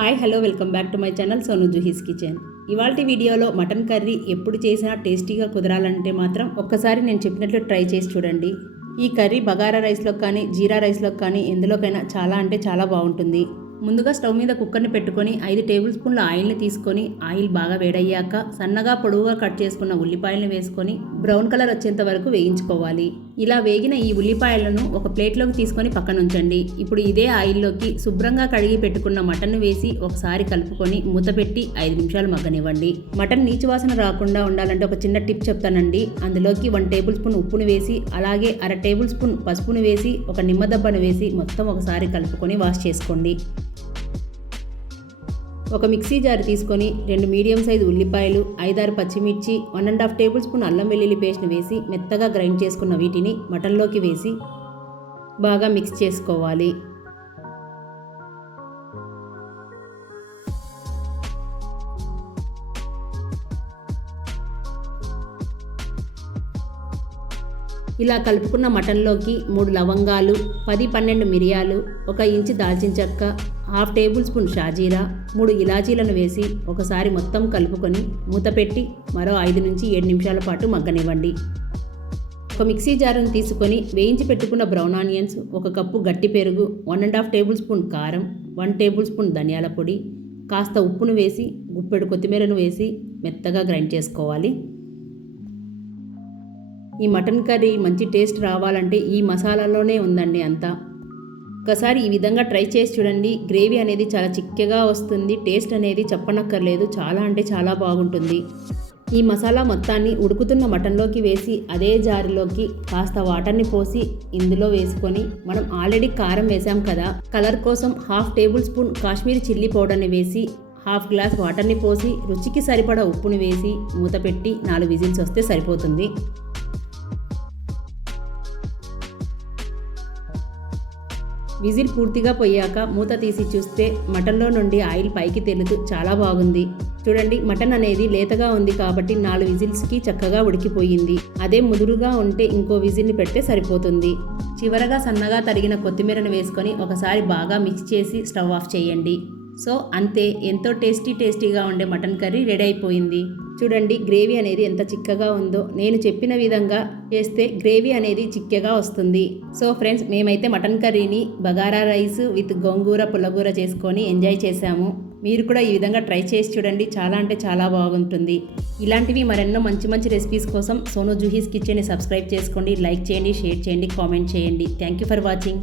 Hi hello welcome back to my channel Sonu Juhi's kitchen. ఇవాల్టి వీడియోలో mutton curry ఎప్పుడు చేసినా టేస్టీగా కుదరాలంటే మాత్రం ఒక్కసారి నేను చెప్పినట్లు ట్రై చేసి చూడండి. ఈ కర్రీ బగారా రైస్లో కానీ జీరా రైస్లో కానీ ఎందులోకైనా చాలా అంటే చాలా బాగుంటుంది. ముందుగా స్టవ్ మీద కుక్కర్ని పెట్టుకొని 5 టేబుల్ స్పూన్ల ఆయిల్ని తీసుకొని ఆయిల్ బాగా వేడయ్యాక సన్నగా పొడవుగా కట్ చేసుకున్న ఉల్లిపాయలను వేసుకొని బ్రౌన్ కలర్ వచ్చేంత వరకు వేయించుకోవాలి. ఇలా వేగిన ఈ ఉల్లిపాయలను ఒక ప్లేట్లోకి తీసుకొని పక్కన ఉంచండి. ఇప్పుడు ఇదే ఆయిల్లోకి శుభ్రంగా కడిగి పెట్టుకున్న మటన్ వేసి ఒకసారి కలుపుకొని మూత పెట్టి 5 నిమిషాలు మగ్గనివ్వండి. మటన్ నీచు వాసన రాకుండా ఉండాలంటే ఒక చిన్న టిప్ చెప్తానండి. అందులోకి 1 టేబుల్ స్పూన్ ఉప్పును వేసి అలాగే 1/2 టేబుల్ స్పూన్ పసుపును వేసి ఒక నిమ్మదబ్బను వేసి మొత్తం ఒకసారి కలుపుకొని వాష్ చేసుకోండి. ఒక మిక్సీ జార్ తీసుకొని 2 మీడియం సైజు ఉల్లిపాయలు, 5-6 పచ్చిమిర్చి, 1.5 టేబుల్ స్పూన్ అల్లం వెల్లుల్లి పేస్ట్ని వేసి మెత్తగా గ్రైండ్ చేసుకున్న వీటిని మటన్లోకి వేసి బాగా మిక్స్ చేసుకోవాలి. ఇలా కలుపుకున్న మటన్లోకి 3 లవంగాలు, 10-12 మిరియాలు, 1 ఇంచు దాల్చిన చెక్క, 1/2 టేబుల్ స్పూన్ షాజీరా, 3 ఇలాచీలను వేసి ఒకసారి మొత్తం కలుపుకొని మూత పెట్టి మరో 5 నుంచి 7 నిమిషాల పాటు మగ్గనివ్వండి. ఒక మిక్సీ జారును తీసుకొని వేయించి పెట్టుకున్న బ్రౌన్ ఆనియన్స్, 1 కప్పు గట్టి పెరుగు, 1.5 టేబుల్ స్పూన్ కారం, 1 టేబుల్ స్పూన్ ధనియాల పొడి, కాస్త ఉప్పును వేసి గుప్పెడు కొత్తిమీరను వేసి మెత్తగా గ్రైండ్ చేసుకోవాలి. ఈ మటన్ కర్రీ మంచి టేస్ట్ రావాలంటే ఈ మసాలాలోనే ఉందండి అంతా. ఒకసారి ఈ విధంగా ట్రై చేసి చూడండి. గ్రేవీ అనేది చాలా చిక్కగా వస్తుంది. టేస్ట్ అనేది చెప్పనక్కర్లేదు, చాలా అంటే చాలా బాగుంటుంది. ఈ మసాలా మొత్తాన్ని ఉడుకుతున్న మటన్లోకి వేసి అదే జారులోకి కాస్త వాటర్ని పోసి ఇందులో వేసుకొని మనం ఆల్రెడీ కారం వేసాం కదా, కలర్ కోసం 1/2 టేబుల్ స్పూన్ కాశ్మీరీ చిల్లీ పౌడర్ని వేసి 1/2 గ్లాస్ వాటర్ని పోసి రుచికి సరిపడా ఉప్పుని వేసి మూత పెట్టి 4 విజిల్స్ వస్తే సరిపోతుంది. విజిల్ పూర్తిగా పోయాక మూత తీసి చూస్తే మటన్లో నుండి ఆయిల్ పైకి తేలుతూ చాలా బాగుంది. చూడండి, మటన్ అనేది లేతగా ఉంది కాబట్టి 4 విజిల్స్కి చక్కగా ఉడికిపోయింది. అదే ముదురుగా ఉంటే ఇంకో విజిల్ని పెడితే సరిపోతుంది. చివరగా సన్నగా తరిగిన కొత్తిమీరను వేసుకొని ఒకసారి బాగా మిక్స్ చేసి స్టవ్ ఆఫ్ చేయండి. సో అంతే, ఎంతో టేస్టీగా ఉండే మటన్ కర్రీ రెడీ అయిపోయింది. చూడండి, గ్రేవీ అనేది ఎంత చిక్కగా ఉందో. నేను చెప్పిన విధంగా చేస్తే గ్రేవీ అనేది చిక్కగా వస్తుంది. సో ఫ్రెండ్స్, మేమైతే మటన్ కర్రీని బగారా రైస్ విత్ గోంగూర పుల్లగూర చేసుకొని ఎంజాయ్ చేశాము. మీరు కూడా ఈ విధంగా ట్రై చేసి చూడండి, చాలా అంటే చాలా బాగుంటుంది. ఇలాంటివి మరెన్నో మంచి రెసిపీస్ కోసం సోను జుహీస్ కిచెన్ని సబ్స్క్రైబ్ చేసుకోండి, లైక్ చేయండి, షేర్ చేయండి, కామెంట్ చేయండి. Thank you for watching.